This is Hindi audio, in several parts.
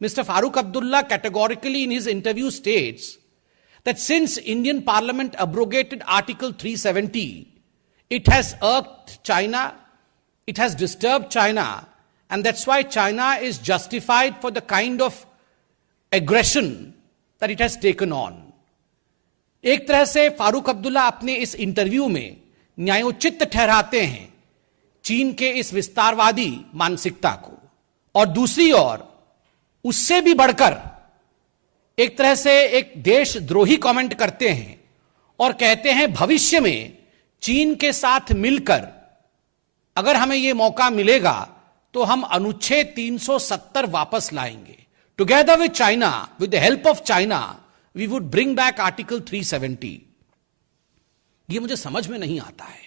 Mr. Farooq Abdullah categorically in his interview states that since Indian Parliament abrogated Article 370, it has irked China, it has disturbed China, and that's why China is justified for the kind of aggression that it has taken on. एक तरह से फारूक अब्दुल्ला अपने इस इंटरव्यू में न्यायोचित ठहराते हैं चीन के इस विस्तारवादी मानसिकता को, और दूसरी ओर उससे भी बढ़कर एक तरह से एक देशद्रोही कमेंट करते हैं और कहते हैं भविष्य में चीन के साथ मिलकर अगर हमें यह मौका मिलेगा तो हम अनुच्छेद 370 वापस लाएंगे. Together with China, with the help of China, we would bring back article 370. यह मुझे समझ में नहीं आता है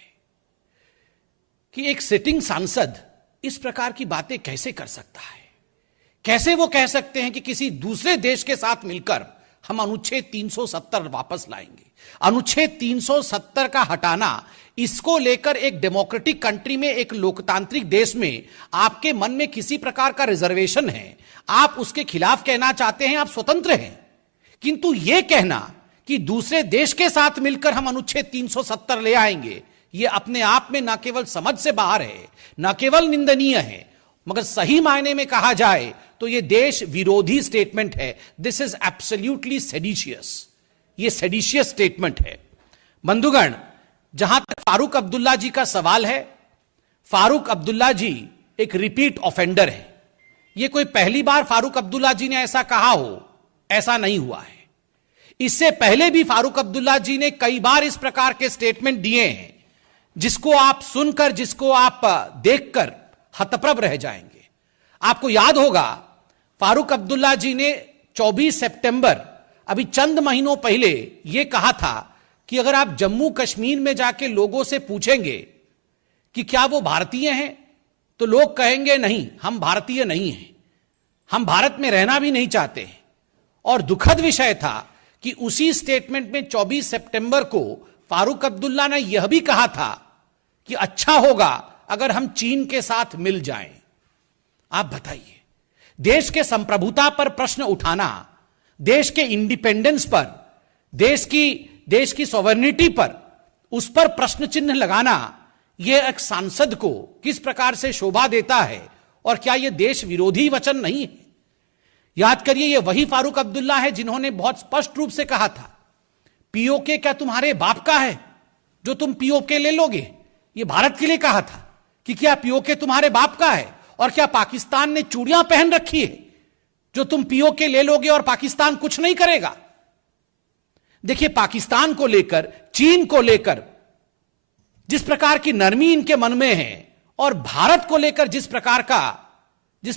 कि एक सिटिंग सांसद इस प्रकार की बातें कैसे कर सकता है. कैसे वो कह सकते हैं कि किसी दूसरे देश के साथ मिलकर हम अनुच्छेद 370 वापस लाएंगे. अनुच्छेद 370 का हटाना, इसको लेकर एक डेमोक्रेटिक कंट्री में, एक लोकतांत्रिक देश में आपके मन में किसी प्रकार का रिजर्वेशन है, आप उसके खिलाफ कहना चाहते हैं, आप स्वतंत्र हैं. किंतु यह कहना कि दूसरे देश के साथ मिलकर हम अनुच्छेद 370 ले आएंगे, यह अपने आप में न केवल समझ से बाहर है, न केवल निंदनीय है, मगर सही मायने में कहा जाए तो यह देश विरोधी स्टेटमेंट है. This is absolutely seditious. यह सेडिशियस स्टेटमेंट है. बंधुगण, जहां तक फारूक अब्दुल्ला जी का सवाल है, फारूक अब्दुल्ला जी एक रिपीट ऑफेंडर है. यह कोई पहली बार फारूक अब्दुल्ला जी ने ऐसा कहा हो, ऐसा नहीं हुआ है. इससे पहले भी फारूक अब्दुल्ला जी ने कई बार इस प्रकार के स्टेटमेंट दिए हैं जिसको आप सुनकर, जिसको आप देखकर हतप्रभ रह जाएंगे. आपको याद होगा फारूक अब्दुल्ला जी ने 24 सितंबर, अभी चंद महीनों पहले यह कहा था कि अगर आप जम्मू कश्मीर में जाके लोगों से पूछेंगे कि क्या वो भारतीय हैं, तो लोग कहेंगे नहीं, हम भारतीय नहीं हैं, हम भारत में रहना भी नहीं चाहते हैं. और दुखद विषय था कि उसी स्टेटमेंट में 24 सितंबर को फारूक अब्दुल्ला ने यह भी कहा था कि अच्छा होगा अगर हम चीन के साथ मिल जाएं. आप बताइए, देश के संप्रभुता पर प्रश्न उठाना, देश के इंडिपेंडेंस पर, देश की सॉवरेनिटी पर, उस पर प्रश्न चिन्ह लगाना, यह एक सांसद को किस प्रकार से शोभा देता है, और क्या यह देश विरोधी वचन नहीं है? याद करिए, यह वही फारूक अब्दुल्ला है जिन्होंने बहुत स्पष्ट रूप से कहा था पीओके क्या तुम्हारे बाप का है जो तुम पीओके ले लोगे. यह भारत के लिए कहा था कि क्या पीओके तुम्हारे बाप का है, और क्या पाकिस्तान ने चूड़ियां पहन रखी है जो तुम पीओके ले लोगे और पाकिस्तान कुछ नहीं करेगा. देखिए, पाकिस्तान को लेकर, चीन को लेकर जिस प्रकार की नरमी इनके मन में है, और भारत को लेकर जिस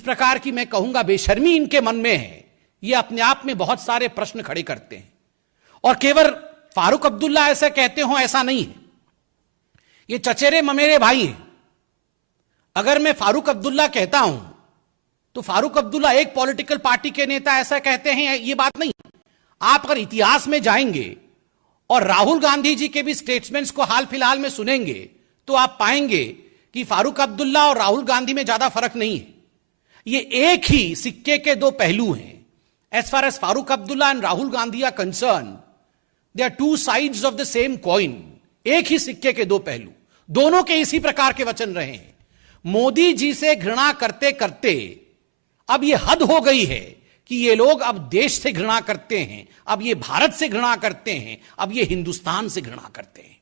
प्रकार की मैं कहूंगा बेशर्मी इनके मन में है, यह अपने आप में बहुत सारे प्रश्न खड़े करते हैं. और केवल फारूक अब्दुल्ला ऐसा कहते हो, ऐसा नहीं है. ये चचेरे ममेरे भाई हैं. अगर मैं फारूक अब्दुल्ला कहता हूं तो फारूक अब्दुल्ला एक पॉलिटिकल पार्टी के नेता ऐसा कहते हैं, यह बात नहीं. आप अगर इतिहास में जाएंगे और राहुल गांधी जी के भी स्टेटमेंट्स को हाल फिलहाल में सुनेंगे तो आप पाएंगे कि फारूक अब्दुल्ला और राहुल गांधी में ज्यादा फर्क नहीं है. ये एक ही सिक्के के दो पहलू हैं. As far as Farooq Abdullah and Rahul Gandhi are concern, they are two sides of the same coin. एक ही सिक्के के दो पहलू, दोनों के इसी प्रकार के वचन रहे हैं. मोदी जी से घृणा करते करते अब यह हद हो गई है कि ये लोग अब देश से घृणा करते हैं, अब ये भारत से घृणा करते हैं, अब ये हिंदुस्तान से घृणा करते हैं.